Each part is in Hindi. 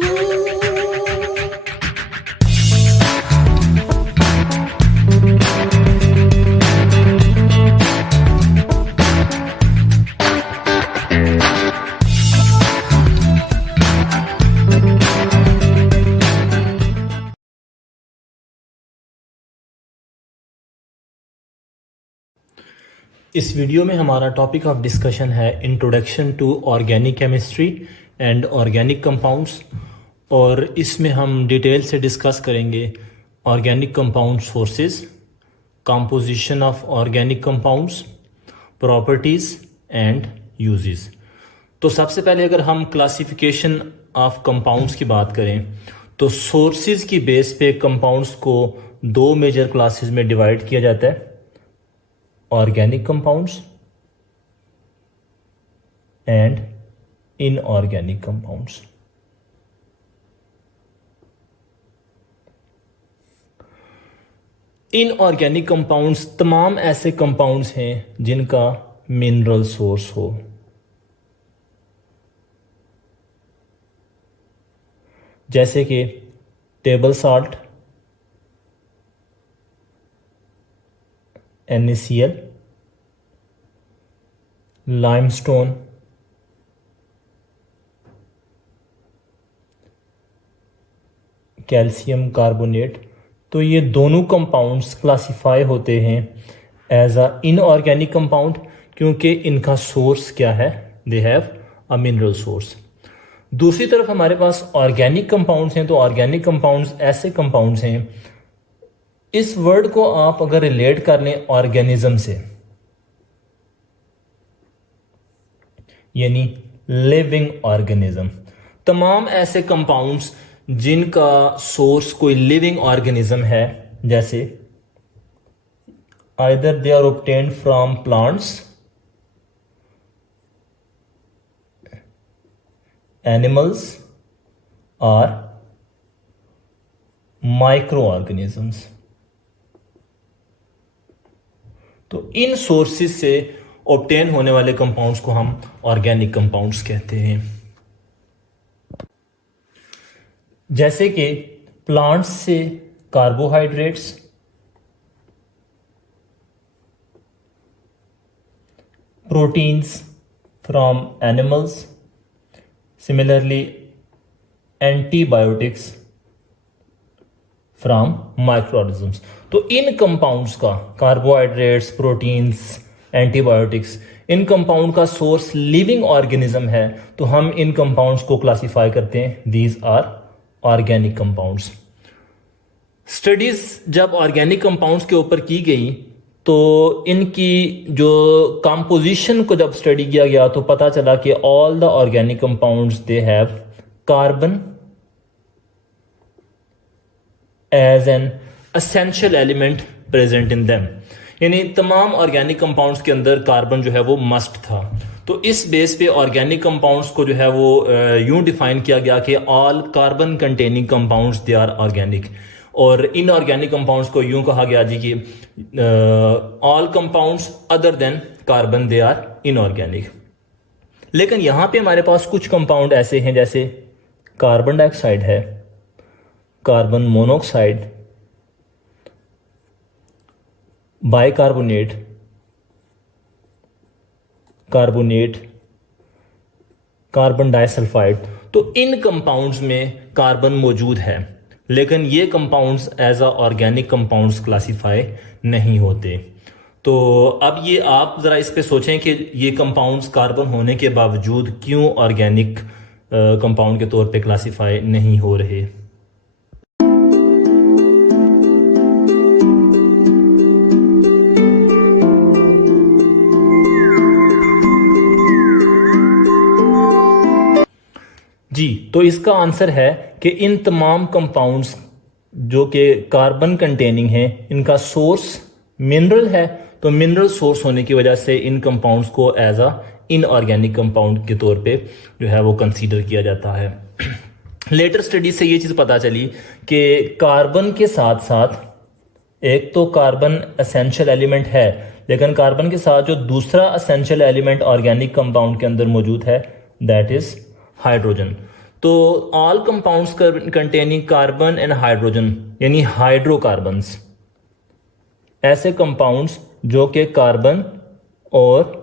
इस वीडियो में हमारा टॉपिक ऑफ डिस्कशन है introduction to organic chemistry and organic compounds, और इसमें हम डिटेल से डिस्कस करेंगे organic compound sources, composition of organic compounds, properties and uses. तो सबसे पहले अगर हम क्लासिफिकेशन ऑफ कंपाउंड्स की बात करें तो सोर्सेज की बेस पे कंपाउंड्स को दो मेजर क्लासेस में डिवाइड किया जाता है, organic compounds and inorganic compounds. Inorganic compounds तमाम ऐसे कंपाउंड्स हैं जिनका मिनरल सोर्स हो, जैसे कि table salt, NaCl, limestone, calcium carbonate. तो ये दोनों कंपाउंड्स क्लासिफाई होते हैं एज अ इनऑर्गेनिक कंपाउंड क्योंकि इनका सोर्स क्या है, they have a mineral source. दूसरी तरफ हमारे पास ऑर्गेनिक कंपाउंड्स हैं, तो ऑर्गेनिक कंपाउंड्स ऐसे कंपाउंड्स हैं, इस वर्ड को आप अगर रिलेट कर लें ऑर्गेनिज्म से, यानी लिविंग ऑर्गेनिज्म, तमाम ऐसे कंपाउंड्स जिनका सोर्स कोई लिविंग ऑर्गेनिज्म है, जैसे either they are obtained from plants, animals और माइक्रो ऑर्गेनिजम्स। तो इन सोर्सेज से ऑब्टेन होने वाले कंपाउंड्स को हम ऑर्गेनिक कंपाउंड्स कहते हैं। जैसे कि प्लांट्स से carbohydrates, proteins from animals, similarly antibiotics from microorganisms. तो इन कंपाउंड्स का, कार्बोहाइड्रेट्स, प्रोटीन्स, एंटीबायोटिक्स, इन कंपाउंड का सोर्स लिविंग ऑर्गेनिज्म है, तो हम इन कंपाउंड्स को क्लासिफाई करते हैं, these are organic compounds. Studies जब ऑर्गेनिक कंपाउंड्स के ऊपर की गई तो इनकी जो कंपोजिशन को जब स्टडी किया गया तो पता चला कि all the organic compounds they have carbon as an essential element present in them, यानी तमाम ऑर्गेनिक कंपाउंड्स के अंदर कार्बन जो है वो मस्ट था। तो इस बेस पे ऑर्गेनिक कंपाउंड्स को जो है वो यूं डिफाइन किया गया कि all carbon containing compounds they are organic, और इनऑर्गेनिक कंपाउंड्स को यूं कहा गया जी कि all compounds other than carbon they are inorganic. लेकिन यहां पे हमारे पास कुछ कंपाउंड ऐसे हैं, जैसे कार्बन डाइऑक्साइड है, carbon monoxide, bicarbonate, carbonate, carbon disulphide. तो इन कंपाउंड्स में कार्बन मौजूद है, लेकिन ये compounds as a organic compounds classify नहीं होते। तो अब ये आप ज़रा इस पे सोचें कि ये कंपाउंड्स कार्बन होने के बावजूद क्यों ऑर्गेनिक कंपाउंड के तौर पे क्लासिफाई नहीं हो रहे। जी, तो इसका आंसर है कि इन तमाम कंपाउंड्स जो कि कार्बन कंटेनिंग हैं, इनका सोर्स मिनरल है, तो मिनरल सोर्स होने की वजह से इन कंपाउंड्स को एज अ इनऑर्गेनिक कंपाउंड के तौर पे जो है वो कंसीडर किया जाता है। लेटर स्टडी से ये चीज़ पता चली कि कार्बन के साथ साथ, एक तो कार्बन एसेंशियल एलिमेंट है, लेकिन कार्बन के साथ जो दूसरा एसेंशियल एलिमेंट ऑर्गेनिक कंपाउंड के अंदर मौजूद है, दैट इज हाइड्रोजन। तो all compounds containing carbon and hydrogen यानी हाइड्रोकार्बन्स, ऐसे कंपाउंड्स जो कि कार्बन और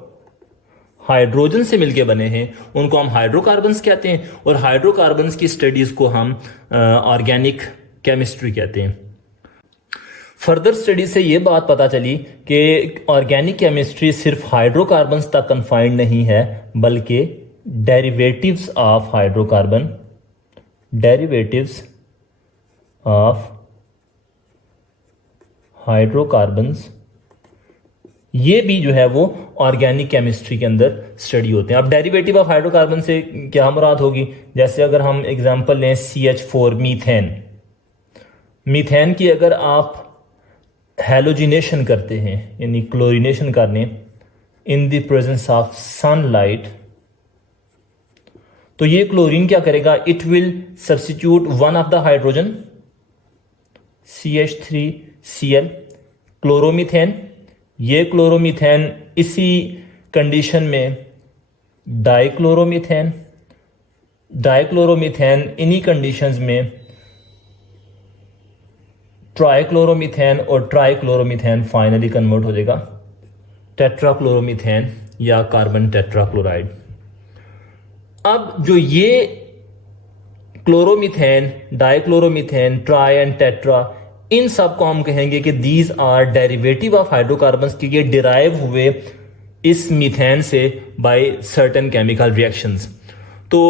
हाइड्रोजन से मिलके बने हैं उनको हम हाइड्रोकार्बन्स कहते हैं, और हाइड्रोकार्बन्स की स्टडीज को हम ऑर्गेनिक केमिस्ट्री कहते हैं। फर्दर स्टडी से ये बात पता चली कि ऑर्गेनिक केमिस्ट्री सिर्फ हाइड्रोकार्बन्स तक कन्फाइंड नहीं है, बल्कि derivatives of hydrocarbon, derivatives of hydrocarbons, ये भी जो है वो ऑर्गेनिक केमिस्ट्री के अंदर स्टडी होते हैं। अब डेरिवेटिव ऑफ हाइड्रोकार्बन से क्या मुराद होगी? जैसे अगर हम एग्जांपल लें CH4 मीथेन, मीथेन की अगर आप हैलोजिनेशन करते हैं यानी क्लोरीनेशन करने in the presence of sunlight, तो ये क्लोरीन क्या करेगा? It will substitute one of the hydrogen CH3Cl, chloromethane. ये क्लोरोमीथेन इसी कंडीशन में डाइक्लोरोमीथेन, डाइक्लोरोमीथेन इन्हीं कंडीशंस में ट्राइक्लोरोमीथेन, और ट्राइक्लोरोमीथेन फाइनली कन्वर्ट हो जाएगा टेट्राक्लोरोमीथेन या कार्बन टेट्राक्लोराइड। अब जो ये chloromethane, dichloromethane, tri and tetra, इन सब को हम कहेंगे कि these are derivative of hydrocarbons, की ये डिराइव हुए इस मीथेन से बाय सर्टेन केमिकल रिएक्शंस। तो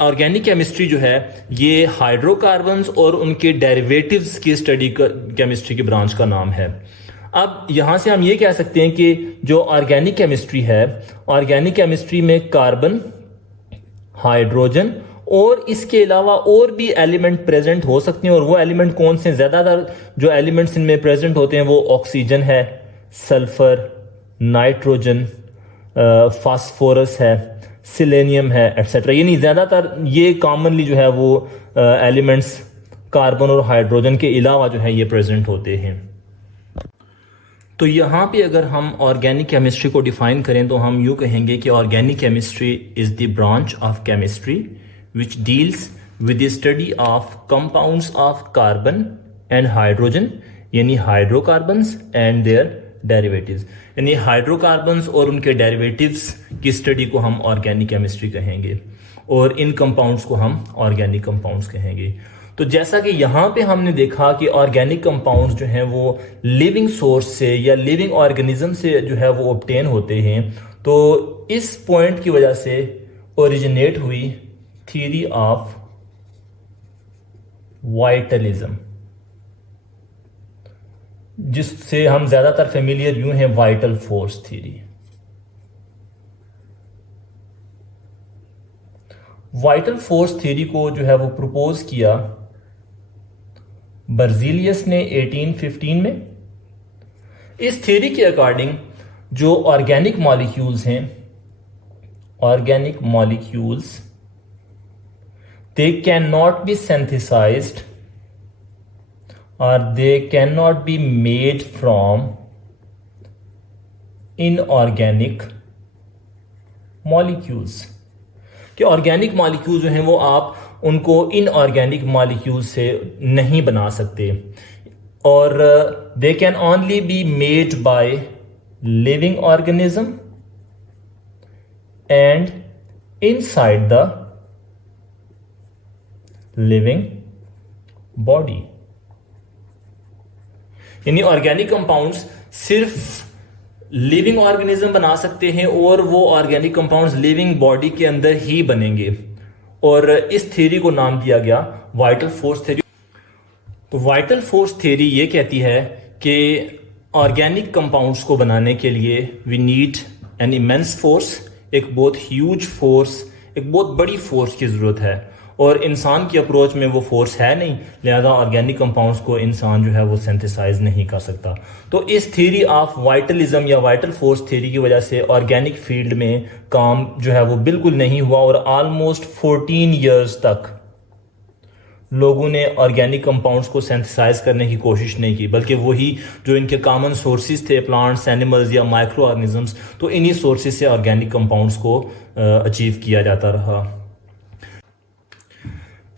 ऑर्गेनिक केमिस्ट्री जो है ये हाइड्रोकार्बन्स और उनके डेरिवेटिव्स की स्टडी केमिस्ट्री की ब्रांच का नाम है। अब यहां से हम ये कह सकते हैं कि जो ऑर्गेनिक केमिस्ट्री है, ऑर्गेनिक केमिस्ट्री में कार्बन, हाइड्रोजन और इसके अलावा और भी एलिमेंट प्रेजेंट हो सकते हैं। और वो एलिमेंट कौन से? ज्यादातर जो एलिमेंट्स इनमें प्रेजेंट होते हैं वो ऑक्सीजन है, सल्फर, नाइट्रोजन, फास्फोरस है, सिलेनियम है, एटसेट्रा। यानी ज्यादातर ये कॉमनली जो है वो एलिमेंट्स कार्बन और हाइड्रोजन के अलावा जो है ये प्रेजेंट होते हैं। तो यहाँ पे अगर हम ऑर्गेनिक केमिस्ट्री को डिफाइन करें तो हम यूँ कहेंगे कि organic chemistry is the branch of chemistry which deals with the study of compounds of carbon and hydrogen, यानी हाइड्रोकार्बन्स एंड देयर डेरिवेटिव्स, यानी हाइड्रोकार्बन्स और उनके डेरिवेटिव्स की स्टडी को हम ऑर्गेनिक केमिस्ट्री कहेंगे, और इन कंपाउंड्स को हम ऑर्गेनिक कंपाउंड्स कहेंगे। तो जैसा कि यहाँ पे हमने देखा कि ऑर्गेनिक कंपाउंड्स जो हैं वो लिविंग सोर्स से या लिविंग ऑर्गेनिज्म से जो है वो ऑब्टेन होते हैं, तो इस पॉइंट की वजह से ओरिजिनेट हुई थ्योरी ऑफ वाइटलिज्म, जिससे हम ज्यादातर फेमिलियर यूं हैं vital force theory. Vital force theory को जो है वो प्रपोज किया बर्जीलियस ने 1815 में। इस थ्योरी के अकॉर्डिंग जो ऑर्गेनिक मॉलिक्यूल्स हैं, organic molecules, they cannot be synthesized or they cannot be made from inorganic molecules, कि ऑर्गेनिक मॉलिक्यूल जो हैं वो आप उनको इनऑर्गेनिक मॉलिक्यूल से नहीं बना सकते, और they can only be made by living organism and inside the living body. यानी ऑर्गेनिक कंपाउंड्स सिर्फ लिविंग ऑर्गेनिज्म बना सकते हैं और वो ऑर्गेनिक कंपाउंड्स लिविंग बॉडी के अंदर ही बनेंगे, और इस थ्योरी को नाम दिया गया वाइटल फोर्स थ्योरी। तो वाइटल फोर्स थ्योरी ये कहती है कि ऑर्गेनिक कंपाउंड्स को बनाने के लिए we need an immense force, एक बहुत ह्यूज फोर्स, एक बहुत बड़ी फोर्स की जरूरत है, और इंसान की अप्रोच में वो फोर्स है नहीं, लिहाजा ऑर्गेनिक कंपाउंड्स को इंसान जो है वो सिंथेसाइज नहीं कर सकता। तो इस थ्योरी ऑफ वाइटलिज्म या वाइटल फोर्स थ्योरी की वजह से ऑर्गेनिक फील्ड में काम जो है वो बिल्कुल नहीं हुआ, और ऑलमोस्ट 14 ईयर्स तक लोगों ने ऑर्गेनिक कंपाउंड्स को सिंथेसाइज करने की कोशिश नहीं की, बल्कि वही जो इनके कॉमन सोर्सेज थे, प्लांट्स, एनिमल्स या माइक्रो ऑर्गेनिजम्स, तो इन्हीं सोर्सेज से ऑर्गेनिक कंपाउंड्स को अचीव किया जाता रहा।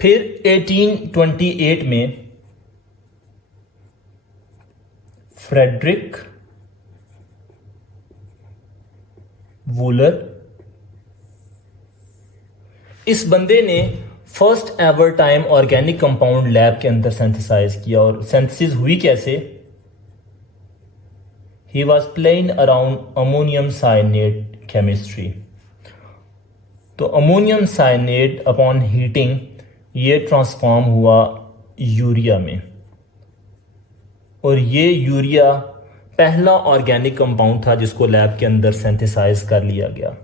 फिर 1828 में फ्रेडरिक वूलर, इस बंदे ने first ever time organic compound lab के अंदर सिंथेसाइज किया। और सिंथेसिस हुई कैसे? He was playing around ammonium cyanate chemistry. तो अमोनियम साइनेट अपॉन हीटिंग ये ट्रांसफॉर्म हुआ यूरिया में, और ये यूरिया पहला ऑर्गेनिक कंपाउंड था जिसको लैब के अंदर सिंथेसाइज कर लिया गया।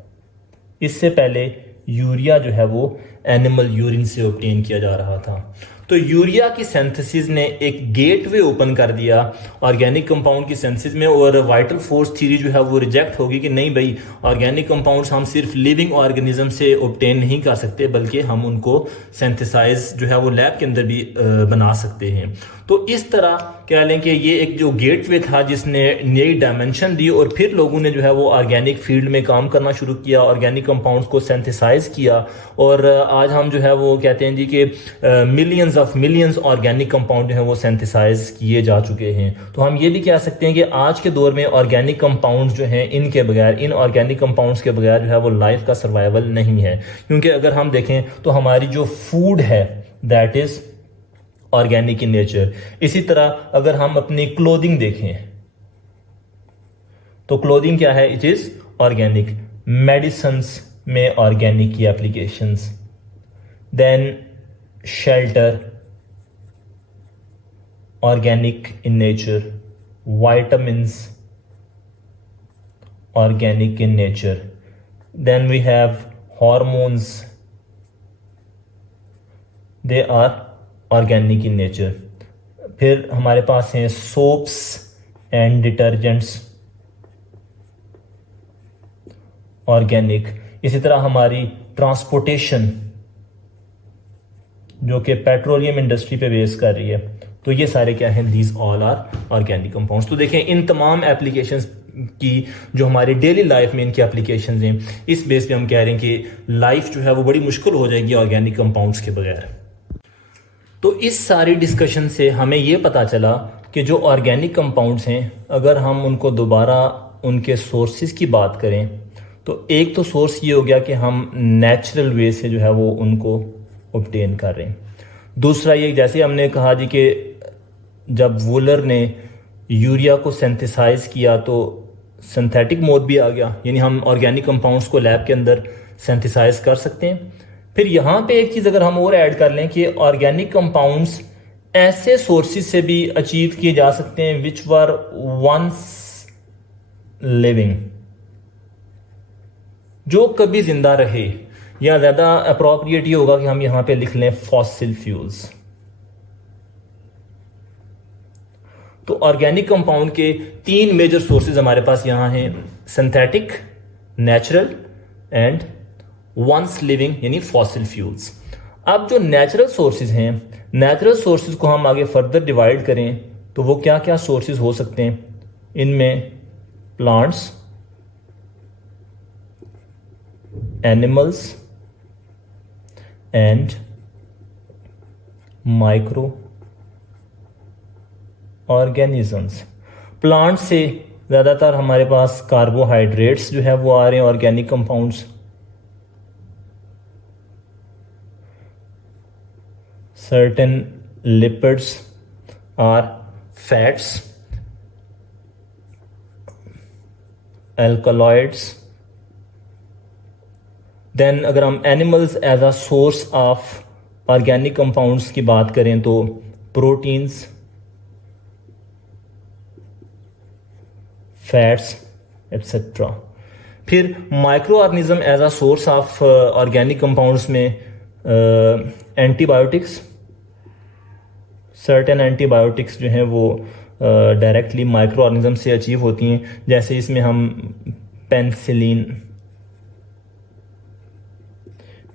इससे पहले यूरिया जो है वो एनिमल यूरिन से ऑब्टेन किया जा रहा था। तो यूरिया की सिंथेसिस ने एक गेटवे ओपन कर दिया ऑर्गेनिक कंपाउंड की सिंथेसिस में, और वाइटल फोर्स थ्योरी जो है वो रिजेक्ट होगी कि नहीं भाई, ऑर्गेनिक कंपाउंड्स हम सिर्फ लिविंग ऑर्गेनिज्म से ऑब्टेन नहीं कर सकते, बल्कि हम उनको सिंथेसाइज जो है वो लैब के अंदर भी बना सकते हैं। तो इस तरह कह लें कि ये एक जो गेटवे था जिसने नई डायमेंशन दी, और फिर लोगों ने जो है वो ऑर्गेनिक फील्ड में काम करना शुरू किया, ऑर्गेनिक कंपाउंड्स को सिंथेसाइज किया। और आज हम जो है वो कहते हैं जी कि millions of millions organic compound जो है वो सिंथेसाइज किए जा चुके हैं। तो हम ये भी कह सकते हैं कि आज के दौर में ऑर्गेनिक कंपाउंड्स जो हैं, इनके बगैर, इन ऑर्गेनिक कंपाउंड्स के बगैर जो है वो लाइफ का सर्वाइवल नहीं है। क्योंकि अगर हम देखें तो हमारी जो फूड है that is organic in nature. इसी तरह अगर हम अपनी क्लोथिंग देखें तो क्लोथिंग क्या है? It is organic. मेडिसिन्स में ऑर्गेनिक की applications, then shelter organic in nature, vitamins organic in nature, then we have hormones, they are organic in nature. फिर हमारे पास हैं soaps and detergents ऑर्गेनिक। इसी तरह हमारी ट्रांसपोर्टेशन जो कि पेट्रोलियम इंडस्ट्री पे बेस कर रही है, तो ये सारे क्या हैं? These all are organic compounds. तो देखें इन तमाम एप्लीकेशंस की जो हमारी डेली लाइफ में इनकी एप्लीकेशंस हैं, इस बेस पे हम कह रहे हैं कि लाइफ जो है वो बड़ी मुश्किल हो जाएगी ऑर्गेनिक कंपाउंड्स के बगैर। तो इस सारी डिस्कशन से हमें ये पता चला कि जो ऑर्गेनिक कंपाउंड्स हैं, अगर हम उनको दोबारा उनके सोर्सेज की बात करें तो एक तो सोर्स ये हो गया कि हम नेचुरल वे से जो है वो उनको ऑब्टेन कर रहे हैं। दूसरा ये, जैसे हमने कहा जी कि जब वूलर ने यूरिया को सिंथेसाइज किया तो सिंथेटिक मोड भी आ गया, यानी हम ऑर्गेनिक कंपाउंड्स को लैब के अंदर सिंथेसाइज कर सकते हैं। फिर यहाँ पे एक चीज़ अगर हम और ऐड कर लें कि ऑर्गेनिक कंपाउंड्स ऐसे सोर्सेज से भी अचीव किए जा सकते हैं विच वर वंस लिविंग, जो कभी जिंदा रहे, या ज़्यादा अप्रोप्रिएट ये होगा कि हम यहाँ पे लिख लें फॉसिल फ्यूल्स। तो ऑर्गेनिक कंपाउंड के तीन मेजर सोर्सेज हमारे पास यहाँ हैं, synthetic, natural and once living यानी फॉसिल फ्यूल्स। अब जो नेचुरल सोर्सेज हैं, नेचुरल सोर्सेज को हम आगे फर्दर डिवाइड करें तो वो क्या क्या सोर्सेज हो सकते हैं? इनमें plants, animals and micro organisms. Plant से ज़्यादातर हमारे पास कार्बोहाइड्रेट्स जो है वो आ रहे हैं, organic compounds. Certain lipids or fats, alkaloids. Then अगर हम animals as a source of organic compounds की बात करें तो प्रोटीन्स, फैट्स एट्सेट्रा। फिर microorganism as a source of organic compounds में एंटीबायोटिक्स, सर्टेन एंटीबायोटिक्स जो हैं वो डायरेक्टली माइक्रो ऑर्गेनिज्म से अचीव होती हैं, जैसे इसमें हम पेनिसिलिन,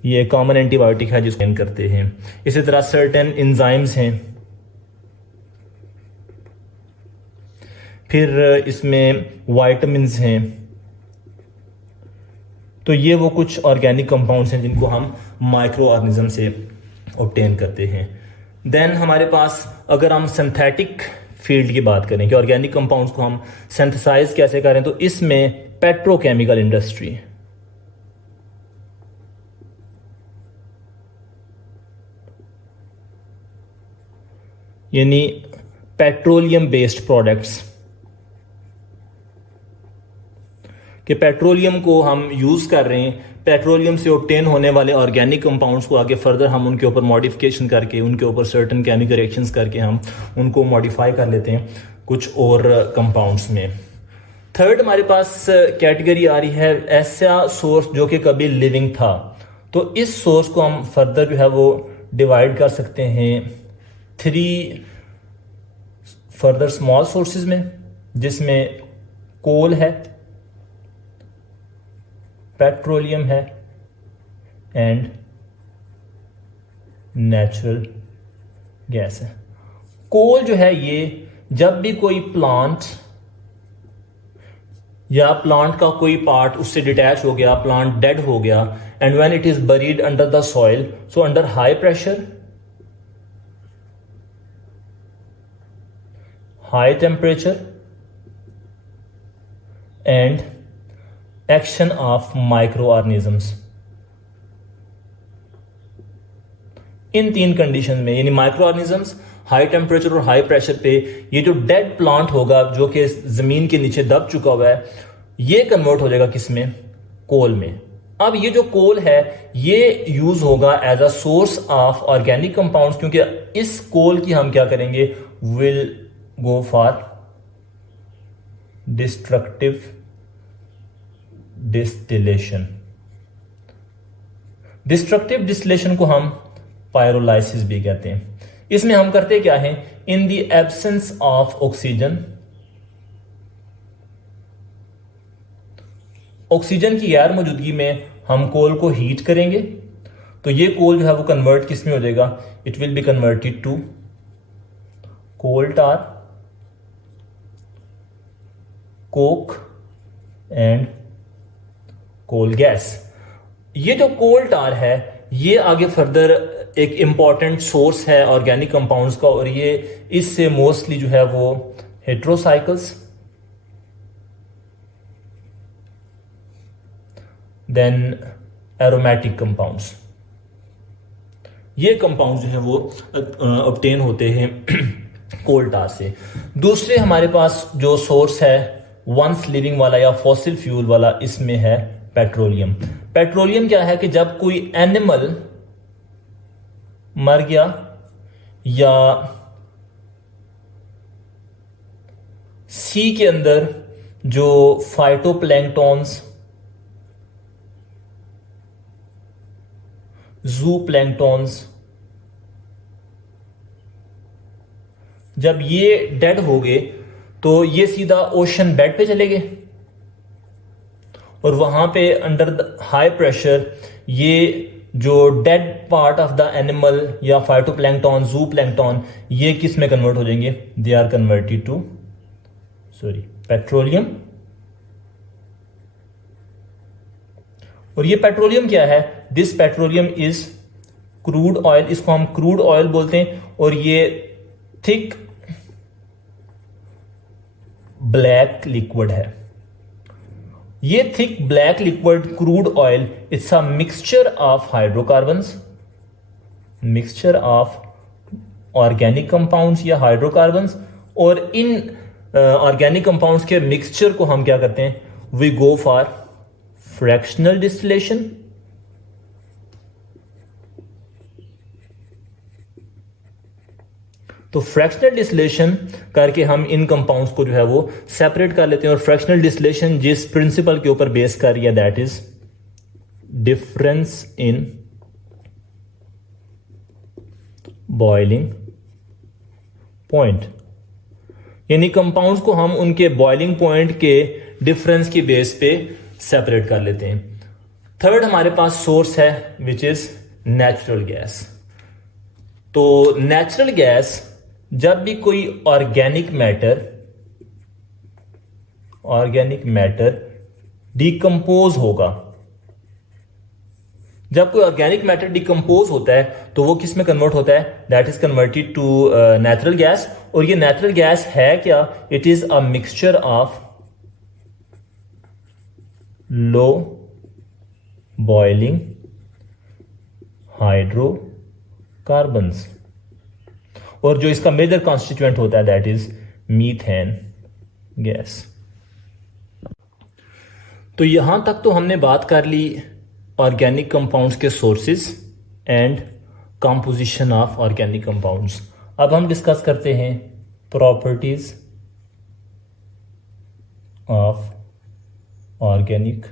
ये कॉमन एंटीबायोटिक है जिसको करते हैं। इसी तरह सर्टेन एंजाइम्स हैं। फिर इसमें वाइटामिन्स हैं। तो ये वो कुछ ऑर्गेनिक कंपाउंड्स हैं जिनको हम माइक्रो ऑर्गेनिज्म से ऑब्टेन करते हैं। देन हमारे पास अगर हम सिंथेटिक फील्ड की बात करें कि ऑर्गेनिक कंपाउंड्स को हम सिंथेसाइज कैसे करें, तो इसमें पेट्रोकेमिकल इंडस्ट्री, यानी पेट्रोलियम बेस्ड प्रोडक्ट्स, कि पेट्रोलियम को हम यूज़ कर रहे हैं, पेट्रोलियम से ऑब्टेन होने वाले ऑर्गेनिक कंपाउंड्स को आगे फर्दर हम उनके ऊपर मॉडिफिकेशन करके, उनके ऊपर सर्टन केमिकल रिएक्शंस करके हम उनको मॉडिफाई कर लेते हैं कुछ और कंपाउंड्स में। थर्ड हमारे पास कैटेगरी आ रही है ऐसा सोर्स जो कि कभी लिविंग था। तो इस सोर्स को हम फर्दर जो है वो डिवाइड कर सकते हैं 3 फर्दर स्मॉल सोर्सेज में, जिसमें कोल है, पेट्रोलियम है एंड नेचुरल गैस है। कोल जो है ये जब भी कोई प्लांट या प्लांट का कोई पार्ट उससे डिटैच हो गया, प्लांट डेड हो गया, and when it is buried under the soil, so under high pressure, high temperature and action of micro organisms, in 3 condition में, यानी माइक्रो ऑर्गेनिजम्स, हाई टेम्परेचर और हाई प्रेशर पे, ये जो डेड प्लांट होगा जो कि जमीन के नीचे दब चुका हुआ है, ये कन्वर्ट हो जाएगा किसमें? कोल में। अब ये जो कोल है ये यूज होगा as a source of organic compounds, क्योंकि इस कोल की हम क्या करेंगे, will go for destructive distillation. Destructive distillation को हम पायरोलाइसिस भी कहते हैं। इसमें हम करते क्या हैं, in the absence of oxygen, oxygen की गैर मौजूदगी में हम कोल को हीट करेंगे, तो ये कोल जो है वो कन्वर्ट किस में हो जाएगा, it will be converted to coal tar, coke and coal gas. ये जो कोल टार है ये आगे फर्दर एक इंपॉर्टेंट सोर्स है ऑर्गेनिक कंपाउंड्स का, और ये इससे मोस्टली जो है वो हेट्रोसाइकल्स, देन एरोमेटिक कंपाउंड्स, ये कंपाउंड जो है वो ऑब्टेन होते हैं कोल टार से। दूसरे हमारे पास जो सोर्स है वंस लिविंग वाला या फॉसिल फ्यूल वाला, इसमें है पेट्रोलियम। पेट्रोलियम क्या है कि जब कोई एनिमल मर गया या सी के अंदर जो फाइटोप्लैंक्टॉन्स, जू प्लैंक्टॉन्स, जब ये डेड हो गए तो ये सीधा ओशन बेड पे चले गए, और वहां पे अंडर हाई प्रेशर ये जो dead part of the animal या फाइटोप्लैंक्टॉन, जू प्लैंक्टॉन, ये किस में कन्वर्ट हो जाएंगे, they are converted to petroleum. और ये पेट्रोलियम क्या है, this petroleum is crude oil, इसको हम क्रूड ऑयल बोलते हैं, और ये थिक ब्लैक लिक्विड है। ये thick black liquid crude oil, it's a mixture of hydrocarbons, mixture of organic compounds या हाइड्रोकार्बन्स, और इन ऑर्गेनिक कंपाउंड्स के मिक्सचर को हम क्या करते हैं, we go for fractional distillation. तो फ्रैक्शनल डिस्टिलेशन करके हम इन कंपाउंड्स को जो है वो सेपरेट कर लेते हैं, और फ्रैक्शनल डिस्टिलेशन जिस प्रिंसिपल के ऊपर बेस कर रही है, that is difference in boiling point, यानी कंपाउंड्स को हम उनके बॉइलिंग पॉइंट के डिफरेंस की बेस पे सेपरेट कर लेते हैं। थर्ड हमारे पास सोर्स है विच इज नेचुरल गैस। तो नेचुरल गैस जब भी कोई ऑर्गेनिक मैटर डिकम्पोज होगा, जब कोई ऑर्गेनिक मैटर डिकम्पोज होता है तो वो किस में कन्वर्ट होता है, that is converted to natural gas. और ये नेचुरल गैस है क्या, it is a mixture of low boiling hydrocarbons, और जो इसका मेजर कॉन्स्टिट्यूएंट होता है दैट इज मीथेन गैस। तो यहां तक तो हमने बात कर ली ऑर्गेनिक कंपाउंड्स के sources and composition of organic compounds. अब हम डिस्कस करते हैं properties of organic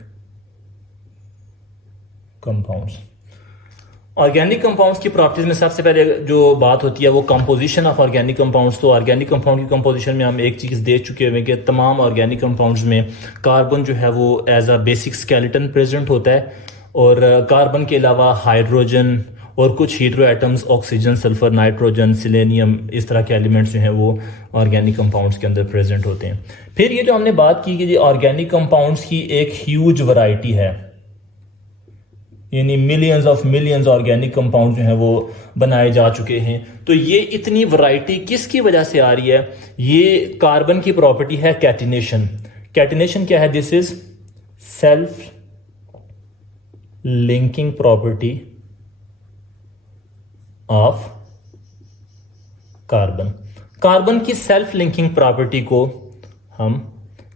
compounds. Organic compounds की प्रॉपर्टीज में सबसे पहले जो बात होती है वो कंपोजिशन ऑफ ऑर्गेनिक कंपाउंड्स। तो ऑर्गेनिक कंपाउंड की कंपोजिशन में हम एक चीज़ देख चुके हैं कि तमाम ऑर्गेनिक कंपाउंड्स में कार्बन जो है वो as a basic skeleton present होता है, और कार्बन के अलावा हाइड्रोजन और कुछ heteroatoms, oxygen, sulphur, nitrogen, selenium, इस तरह के एलिमेंट्स जो हैं वो ऑर्गेनिक कंपाउंड्स के अंदर प्रेजेंट होते हैं। फिर ये जो हमने बात की कि ऑर्गेनिक कंपाउंड्स की एक ह्यूज वैरायटी है, यानी मिलियंस ऑर्गेनिक कंपाउंड जो हैं वो बनाए जा चुके हैं। तो ये इतनी वैरायटी किसकी वजह से आ रही है, ये कार्बन की प्रॉपर्टी है कैटिनेशन। कैटिनेशन क्या है, this is self linking property of carbon. Carbon की सेल्फ लिंकिंग प्रॉपर्टी को हम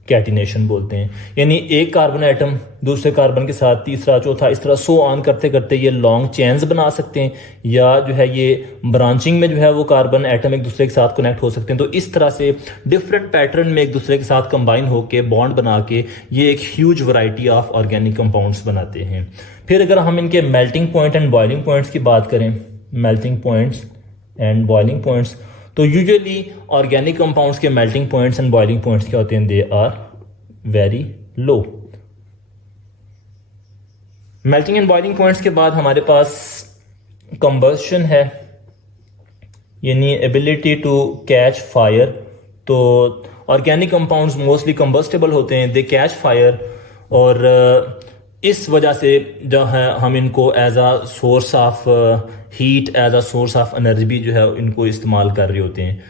कैटिनेशन बोलते हैं। यानी एक कार्बन एटम दूसरे कार्बन के साथ तीसरा, चौथा, इस तरह सो ऑन करते करते ये लॉन्ग चेन्स बना सकते हैं, या जो है ये ब्रांचिंग में जो है वो कार्बन एटम एक दूसरे के साथ कनेक्ट हो सकते हैं। तो इस तरह से डिफरेंट पैटर्न में एक दूसरे के साथ कंबाइन होके बॉन्ड बना के ये एक huge variety of organic compounds बनाते हैं। फिर अगर हम इनके melting point and boiling points की बात करें, melting points and boiling points, तो यूजुअली ऑर्गेनिक कंपाउंड्स के melting points and boiling points क्या होते हैं, they are very low. Melting and boiling points के बाद हमारे पास कंबस्शन है, यानी एबिलिटी टू कैच फायर। तो ऑर्गेनिक कंपाउंड्स मोस्टली कंबस्टेबल होते हैं, दे कैच फायर, और इस वजह से जो है हम इनको as a source of heat, as a source of energy भी जो है इनको इस्तेमाल कर रहे होते हैं।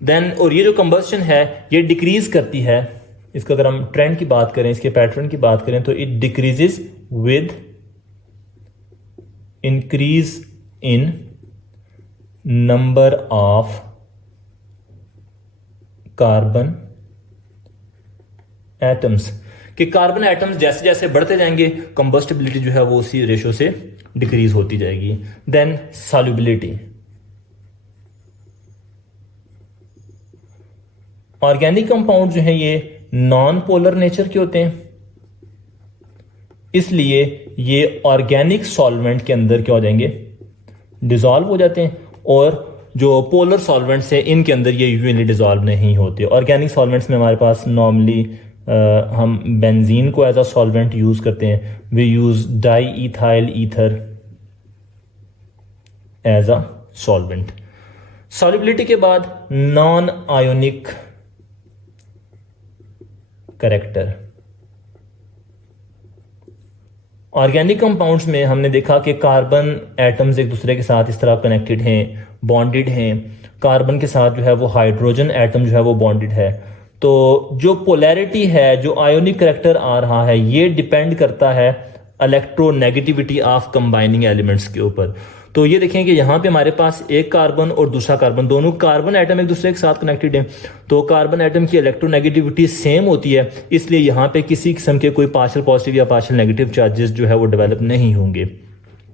देन और ये जो कंबस्शन है ये डिक्रीज करती है, इसका अगर हम ट्रेंड की बात करें, इसके पैटर्न की बात करें, तो it decreases with increase in number of carbon atoms, कि कार्बन एटम्स जैसे जैसे बढ़ते जाएंगे कंबस्टिबिलिटी जो है वो उसी रेशो से डिक्रीज होती जाएगी। देन सॉल्युबिलिटी, ऑर्गेनिक कंपाउंड जो है ये नॉन पोलर नेचर के होते हैं, इसलिए ये ऑर्गेनिक सॉल्वेंट के अंदर क्या हो जाएंगे, डिसॉल्व हो जाते हैं, और जो पोलर सॉल्वेंट्स हैं इनके अंदर ये यूजुअली डिसॉल्व नहीं होते। ऑर्गेनिक सॉल्वेंट्स में हमारे पास नॉर्मली हम बेंजीन को एज अ सॉल्वेंट यूज करते हैं, we use diethyl ether as a solvent. Solubility के बाद non ionic character, organic compounds में हमने देखा कि कार्बन एटम्स एक दूसरे के साथ इस तरह कनेक्टेड हैं, बॉन्डेड हैं। कार्बन के साथ जो है वो हाइड्रोजन एटम जो है वो बॉन्डेड है। तो जो पोलैरिटी है, जो आयोनिक कैरेक्टर आ रहा है, ये डिपेंड करता है इलेक्ट्रोनेगेटिविटी ऑफ कंबाइनिंग एलिमेंट्स के ऊपर। तो ये देखें कि यहाँ पे हमारे पास एक कार्बन और दूसरा कार्बन, दोनों कार्बन एटम एक दूसरे के साथ कनेक्टेड हैं, तो कार्बन एटम की इलेक्ट्रोनेगेटिविटी सेम होती है, इसलिए यहाँ पे किसी किस्म के कोई पार्शियल पॉजिटिव या पार्शियल नेगेटिव चार्जेस जो है वो डेवलप नहीं होंगे।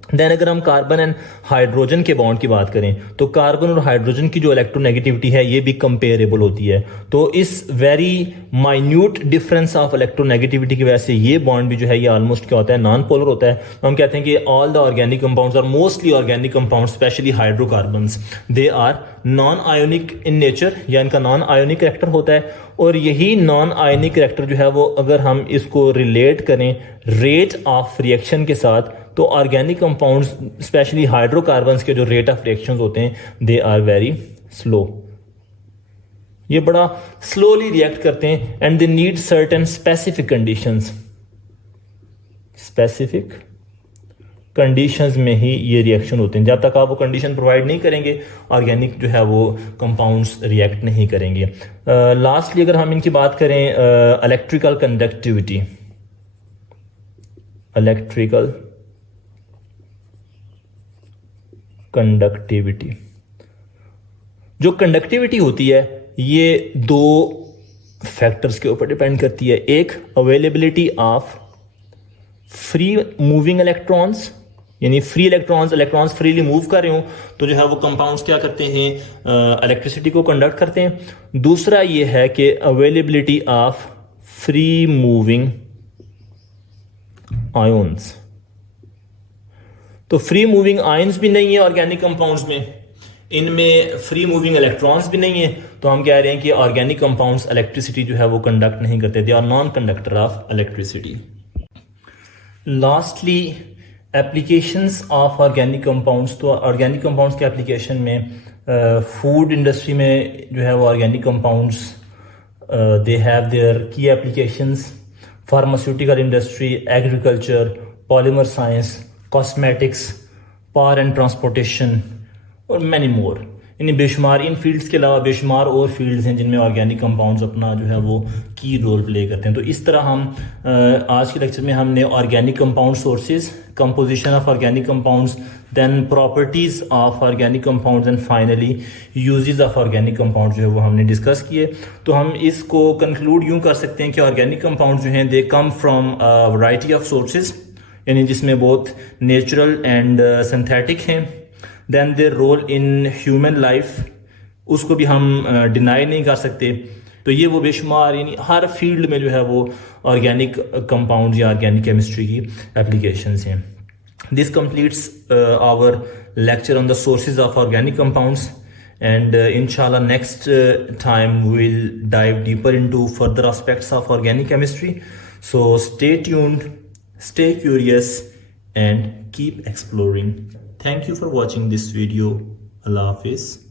देन अगर हम कार्बन एंड हाइड्रोजन के बॉन्ड की बात करें, तो कार्बन और हाइड्रोजन की जो इलेक्ट्रोनेगेटिविटी है ये भी कंपेरेबल होती है। तो इस very minute difference of electronegativity की वजह से ये बॉन्ड भी जो है ये ऑलमोस्ट क्या होता है, नॉन पोलर होता है। तो हम कहते हैं कि ऑल द ऑर्गेनिक कंपाउंड्स और mostly organic compounds specially hydrocarbons they are non ionic in nature, या इनका नॉन आयोनिक कैरेक्टर होता है। और यही नॉन आयोनिक कैरेक्टर जो है वो अगर हम इसको रिलेट करें रेट ऑफ रिएक्शन के साथ, तो ऑर्गेनिक कंपाउंड्स स्पेशली हाइड्रोकार्बन्स के जो रेट ऑफ रिएक्शंस होते हैं दे आर वेरी स्लो, ये बड़ा स्लोली रिएक्ट करते हैं, and they need certain specific conditions, specific conditions में ही ये रिएक्शन होते हैं। जब तक आप वो कंडीशन प्रोवाइड नहीं करेंगे ऑर्गेनिक जो है वो कंपाउंड्स रिएक्ट नहीं करेंगे। लास्टली अगर हम इनकी बात करें इलेक्ट्रिकल कंडक्टिविटी, इलेक्ट्रिकल कंडक्टिविटी, जो कंडक्टिविटी होती है ये दो फैक्टर्स के ऊपर डिपेंड करती है। एक availability of free moving electrons, यानी फ्री इलेक्ट्रॉन्स फ्रीली मूव कर रहे हो तो जो है वो कंपाउंड्स क्या करते हैं, इलेक्ट्रिसिटी को कंडक्ट करते हैं। दूसरा ये है कि availability of free moving ions, तो फ्री मूविंग आयंस भी नहीं है ऑर्गेनिक कंपाउंड्स में, इनमें फ्री मूविंग इलेक्ट्रॉन्स भी नहीं है, तो हम कह रहे हैं कि ऑर्गेनिक कंपाउंड्स इलेक्ट्रिसिटी जो है वो कंडक्ट नहीं करते, they are non conductor of electricity. Lastly applications of organic compounds, तो ऑर्गेनिक कंपाउंड्स के एप्लीकेशन में फूड इंडस्ट्री में जो है वो organic compounds they have their key applications, pharmaceutical industry, agriculture, polymer science, cosmetics, power and transportation और मैनी मोर। यानी बेशुमार इन फील्ड्स के अलावा बेशुमार और फील्ड्स हैं जिनमें ऑर्गेनिक कंपाउंड्स अपना जो है वो की रोल प्ले करते हैं। तो इस तरह हम आज के लेक्चर में हमने organic compound sources, composition of organic compounds, then properties of organic compounds and finally uses of organic compound जो है वो हमने डिस्कस किए। तो हम इसको कंक्लूड यूँ कर सकते हैं कि ऑर्गेनिक कंपाउंड जो हैं they come from variety of sources, यानी जिसमें बहुत नेचुरल एंड सिंथेटिक हैं। Then their role in human life, उसको भी हम डिनाई नहीं कर सकते। तो ये वो बेशुमार यानी हर फील्ड में जो है वो ऑर्गेनिक कंपाउंड या ऑर्गेनिक केमिस्ट्री की एप्लीकेशंस हैं। This completes our lecture on the sources of organic compounds and inshallah next time we'll dive deeper into further aspects of organic chemistry. So stay tuned, stay curious and keep exploring. Thank you for watching this video. Allah Hafiz.